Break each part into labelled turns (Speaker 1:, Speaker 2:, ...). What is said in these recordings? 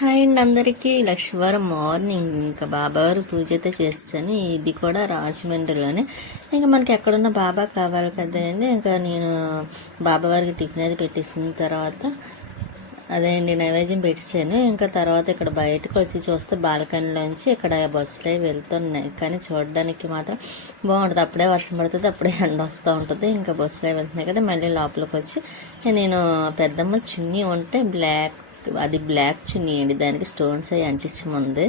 Speaker 1: Hi అండి అందరికీ. లక్ష్మీవారం మార్నింగ్. ఇంకా బాబావారు పూజ అయితే చేస్తాను. ఇది కూడా రాజమండ్రిలోనే. ఇంకా మనకి ఎక్కడున్న బాబా కావాలి కదండి ఇంకా నేను బాబావారికి టిఫిన్ అది పెట్టేసిన తర్వాత అదే అండి నైవేద్యం పెట్టేశాను. ఇంకా తర్వాత ఇక్కడ బయటకు వచ్చి చూస్తే బాల్కనీలోంచి ఇక్కడ బస్సులు అవి వెళ్తున్నాయి. కానీ చూడడానికి మాత్రం బాగుంటుంది. అప్పుడే వర్షం పడుతుంది అప్పుడే ఎండ వస్తూ ఉంటుంది. ఇంకా బస్సులు అవి వెళ్తున్నాయి కదా. మళ్ళీ లోపలికి వచ్చి నేను పెద్దమ్మ చున్నీ ఉంటే బ్లాక్ అది బ్లాక్ చున్నీ అండి. దానికి స్టోన్స్ అవి అంటించముంది.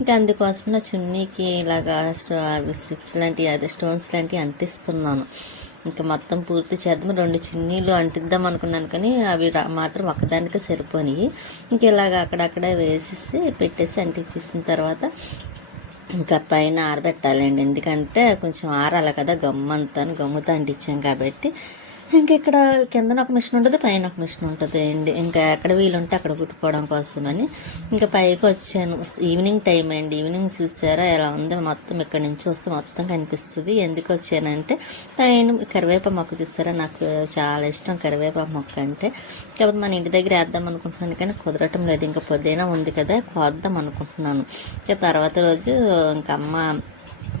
Speaker 1: ఇంకా అందుకోసం నా చున్నీకి ఇలాగా స్టో అవి సిక్స్ లాంటివి అదే స్టోన్స్ లాంటివి అంటిస్తున్నాను. ఇంకా మొత్తం పూర్తి చేద్దాం రెండు చిన్నీలు అంటిద్దాం అనుకున్నాను కానీ అవి మాత్రం ఒకదానికే సరిపోయినాయి ఇంక ఇలాగ అక్కడక్కడ వేసేసి పెట్టేసి అంటించేసిన తర్వాత ఇంకా పైన ఆరబెట్టాలండి. ఎందుకంటే కొంచెం ఆరాలి కదా గమ్మంతా గమ్ముతో అంటించాం కాబట్టి. ఇంకెక్కడ ఇక్కడ కిందన ఒక మిషన్ ఉంటుంది పైన ఒక మిషన్ ఉంటుంది అండి. ఇంకా ఎక్కడ వీలుంటే అక్కడ కుట్టుకోవడం కోసమని. ఇంకా పైకి వచ్చాను. ఈవినింగ్ టైం అండి. ఈవినింగ్ చూసారా? ఎలా ఉందో? మొత్తం ఇక్కడ నుంచి చూస్తే మొత్తం కనిపిస్తుంది. ఎందుకు వచ్చానంటే పైన కరివేప మొక్క చూసారా? నాకు చాలా ఇష్టం కరివేప మొక్క అంటే. కాకపోతే మన ఇంటి దగ్గర వేద్దాం అనుకుంటున్నాను కానీ కుదరటం లేదు. ఇంకా పొద్దున ఉంది కదా కోద్దాం అనుకుంటున్నాను. ఇంకా తర్వాత రోజు ఇంకా అమ్మ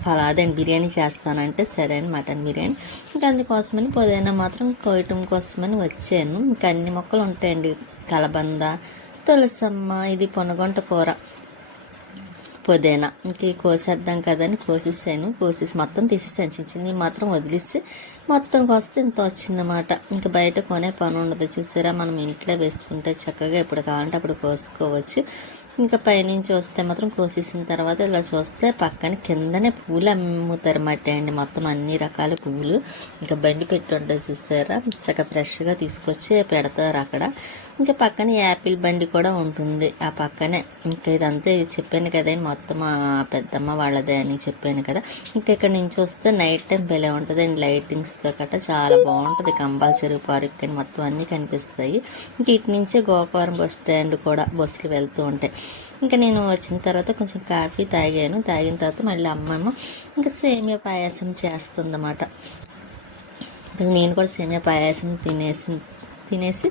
Speaker 1: ఫలాదండి బిర్యానీ చేస్తానంటే సరే అని మటన్ బిర్యానీ. ఇంకా అందుకోసమని పుదీనా మాత్రం కోయటం కోసమని వచ్చాను. ఇంకా అన్ని మొక్కలు ఉంటాయండి. కలబంద తులసమ్మ ఇది పొనగొంట కూర. పుదీనా. ఇంక కోసేద్దాం కదని కోసేసాను. కోసేసి మొత్తం తీసేసాను. చిన్న చిన్న మాత్రం వదిలేసి మొత్తం కోస్తే ఇంత వచ్చిందన్నమాట. ఇంకా బయట కొనే పని ఉండదు. చూసారా మనం ఇంట్లో వేసుకుంటే చక్కగా ఎప్పుడు కావాలంటే అప్పుడు కోసుకోవచ్చు. ఇంకా పైనుంచి వస్తే మాత్రం కోసేసిన తర్వాత ఇలా చూస్తే పక్కన కిందనే పూలు అమ్ముతారన్నమాట అండి. మొత్తం అన్ని రకాల పువ్వులు ఇంకా బండి పెట్టి ఉంటుంది చూసారా? చక్కగా ఫ్రెష్గా తీసుకొచ్చి పెడతారు అక్కడ. ఇంకా పక్కన యాపిల్ బండి కూడా ఉంటుంది ఆ పక్కనే. ఇంకా ఇదంతా చెప్పాను కదా మొత్తం పెద్దమ్మ వాళ్ళదే అని చెప్పాను కదా. ఇంకా ఇక్కడ నుంచి వస్తే నైట్ టైం భలే ఉంటుంది లైటింగ్స్తో కట్ట చాలా బాగుంటుంది. కంపల్సరీ పార్క్ అని మొత్తం అన్నీ కనిపిస్తాయి. ఇంక ఇటు నుంచే గోకవరం బస్ స్టాండ్ కూడా బస్సులు వెళ్తూ ఉంటాయి. ఇంకా నేను వచ్చిన తర్వాత కొంచెం కాఫీ తాగాను. తాగిన తర్వాత మళ్ళీ అమ్మమ్మ ఇంకా సేమియా పాయాసం చేస్తుందన్నమాట. నేను కూడా సేమియా పాయాసం తినేసి తినేసి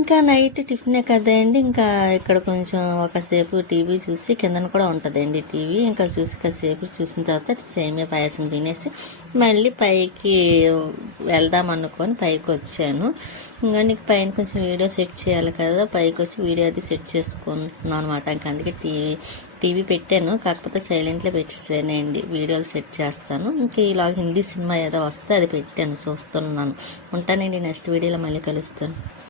Speaker 1: ఇంకా నైట్ టిఫినే కదండి ఇంకా ఇక్కడ కొంచెం ఒకసేపు టీవీ చూసి కిందన కూడా ఉంటుందండి టీవీ. ఇంకా చూసి కాసేపు చూసిన తర్వాత సేమియా పాయసం తినేసి మళ్ళీ పైకి వెళ్దాం అనుకొని పైకి వచ్చాను. ఇంకా నీకు పైన కొంచెం వీడియో సెట్ చేయాలి కదా పైకి వచ్చి వీడియో అది సెట్ చేసుకుంటున్నాను అనమాట ఇంకా అందుకే టీవీ టీవీ పెట్టాను. కాకపోతే సైలెంట్లో పెట్టేసానండి. వీడియోలు సెట్ చేస్తాను. ఇంకా ఇలాగ హిందీ సినిమా ఏదో వస్తే అది పెట్టాను. చూస్తున్నాను. ఉంటానండి. నెక్స్ట్ వీడియోలో మళ్ళీ కలుస్తాను.